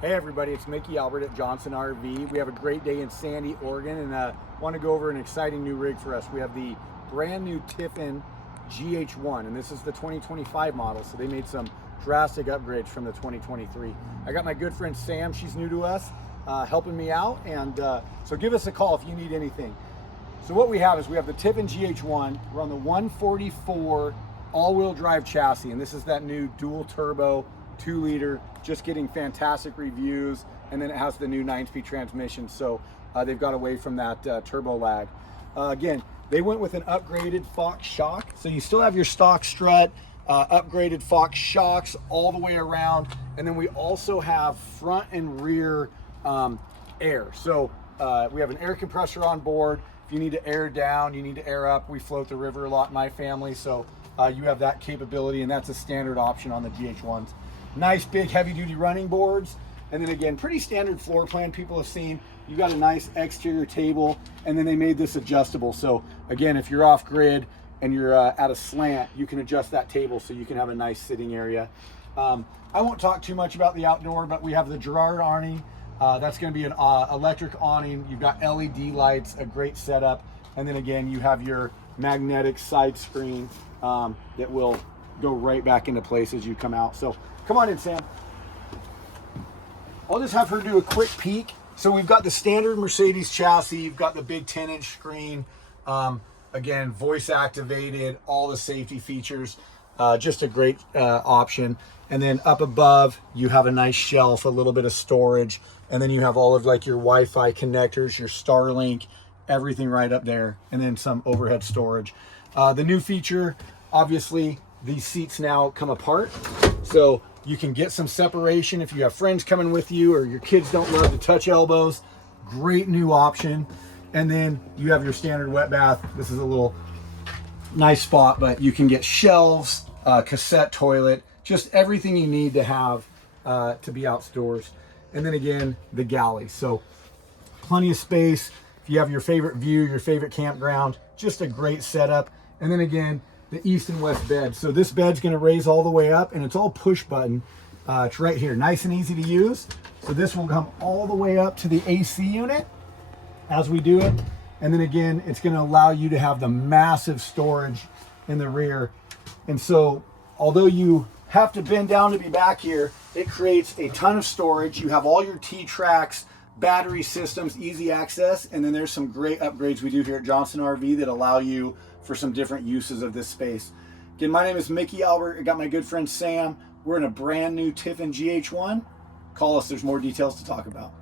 Hey everybody, it's Mickey Albert at Johnson RV. We have a great day in Sandy, Oregon, and want to go over an exciting new rig for us. We have the brand new Tiffin GH1, and this is the 2025 model, so they made some drastic upgrades from the 2023. I got my good friend Sam, she's new to us, helping me out, and so give us a call if you need anything. So what we have is we have the Tiffin GH1. We're on the 144 all-wheel drive chassis, and this is that new dual turbo 2-liter, just getting fantastic reviews, and then it has the new 9-speed transmission, so they've got away from that turbo lag. Again, they went with an upgraded Fox shock, so you still have your stock strut, upgraded Fox shocks all the way around, and then we also have front and rear air. So we have an air compressor on board. If you need to air down, you need to air up, we float the river a lot in my family, so you have that capability, and that's a standard option on the GH1s. Nice big heavy duty running boards, and then again, pretty standard floor plan people have seen. You got a nice exterior table, and then they made this adjustable. So again, if you're off grid and you're at a slant, you can adjust that table so you can have a nice sitting area. I won't talk too much about the outdoor, but we have the Girard awning. That's going to be an electric awning. You've got LED lights, a great setup, and then again, you have your magnetic side screen that will go right back into place as you come out. So come on in, Sam. I'll just have her do a quick peek. So we've got the standard Mercedes chassis. You've got the big 10-inch screen. Again, voice activated, all the safety features. Just a great option. And then up above, you have a nice shelf, a little bit of storage. And then you have all of like your Wi-Fi connectors, your Starlink, everything right up there. And then some overhead storage. The new feature, obviously, these seats now come apart, so you can get some separation if you have friends coming with you or your kids don't love to touch elbows. Great new option. And then you have your standard wet bath. This is a little nice spot, but you can get shelves, cassette toilet, just everything you need to have to be outdoors. And then again, the galley. So plenty of space. If you have your favorite view, your favorite campground, just a great setup. And then again, the east and west bed. So this bed's going to raise all the way up, and it's all push button. It's right here, nice and easy to use. So this will come all the way up to the AC unit as we do it. And then again, it's going to allow you to have the massive storage in the rear. And so although you have to bend down to be back here, it creates a ton of storage. You have all your T-Tracks, battery systems, easy access, and then there's some great upgrades we do here at Johnson RV that allow you for some different uses of this space. Again, my name is Mickey Albert. I got my good friend Sam. We're in a brand new Tiffin GH1. Call us, there's more details to talk about.